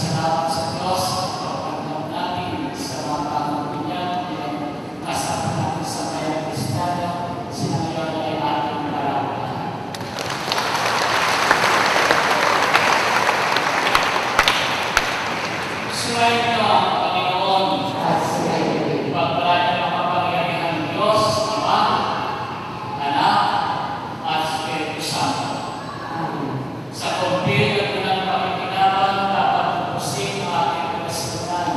salamat sa Diyos sa pagtanggap natin sa mga pangungin niya, kasama natin sa mayang Kristiyano, sinayon ay ating marami. Suwayin niyo ang Panginoon, pagpalain ang kapangyarihan ng Diyos, Ama, Anak, at Espiritu Santo. Sa kumpil at unang pakikinaban, dapat tupusin ang ating pagkasimulan.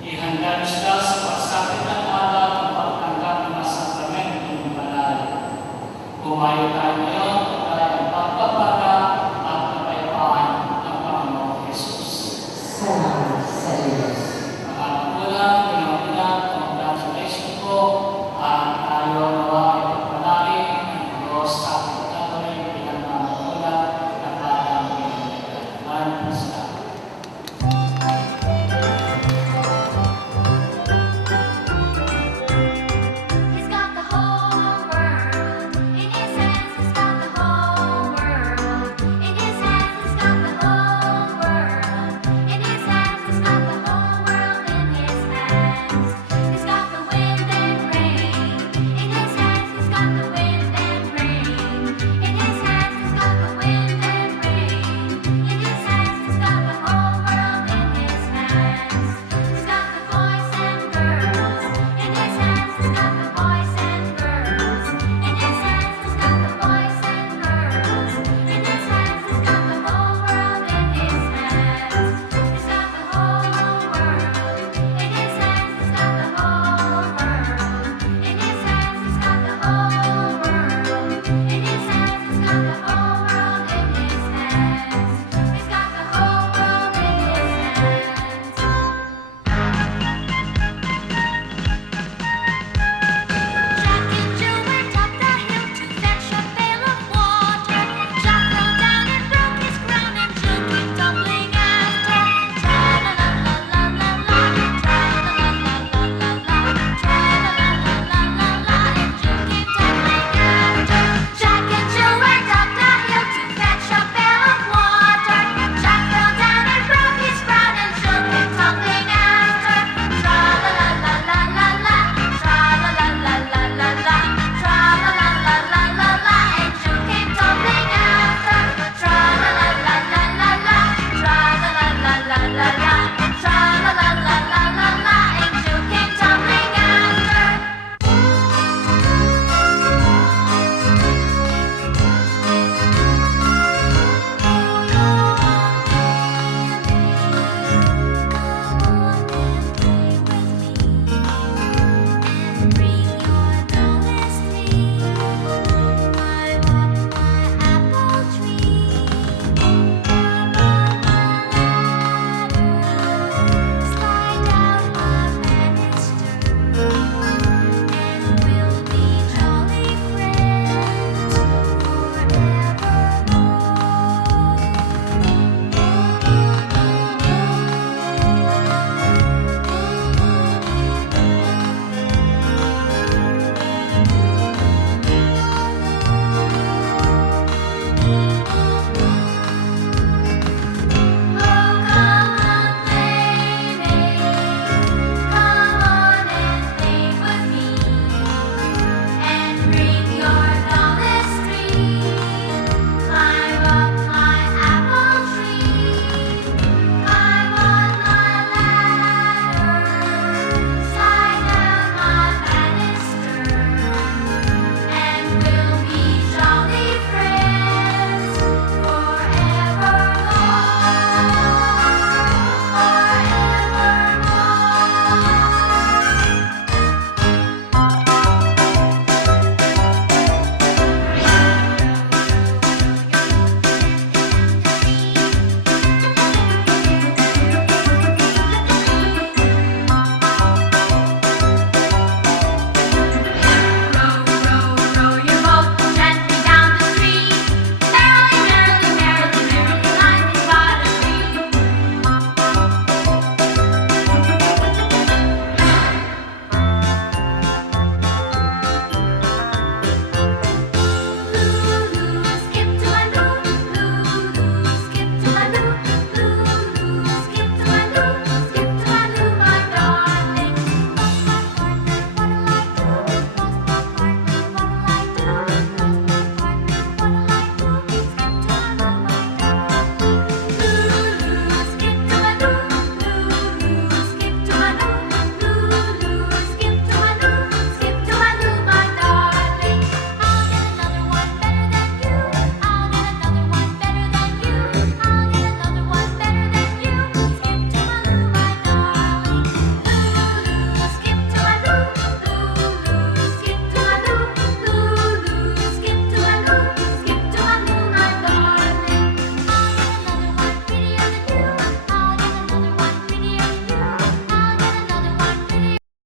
Ihanda niyo sila sa pagsapit ng alat ang pagtanggap ng mga sakramento ng banal. Humayo tayo ngayon at ang pagpapala at kapayapaan ng Panginoong Jesus. Salamat sa Diyos. Mga pinag-ulang, congratulations po at tayo nawa ay pagpalain ng Diyos sa ating Katolik pinagmamulan ng ating pinagdalaman.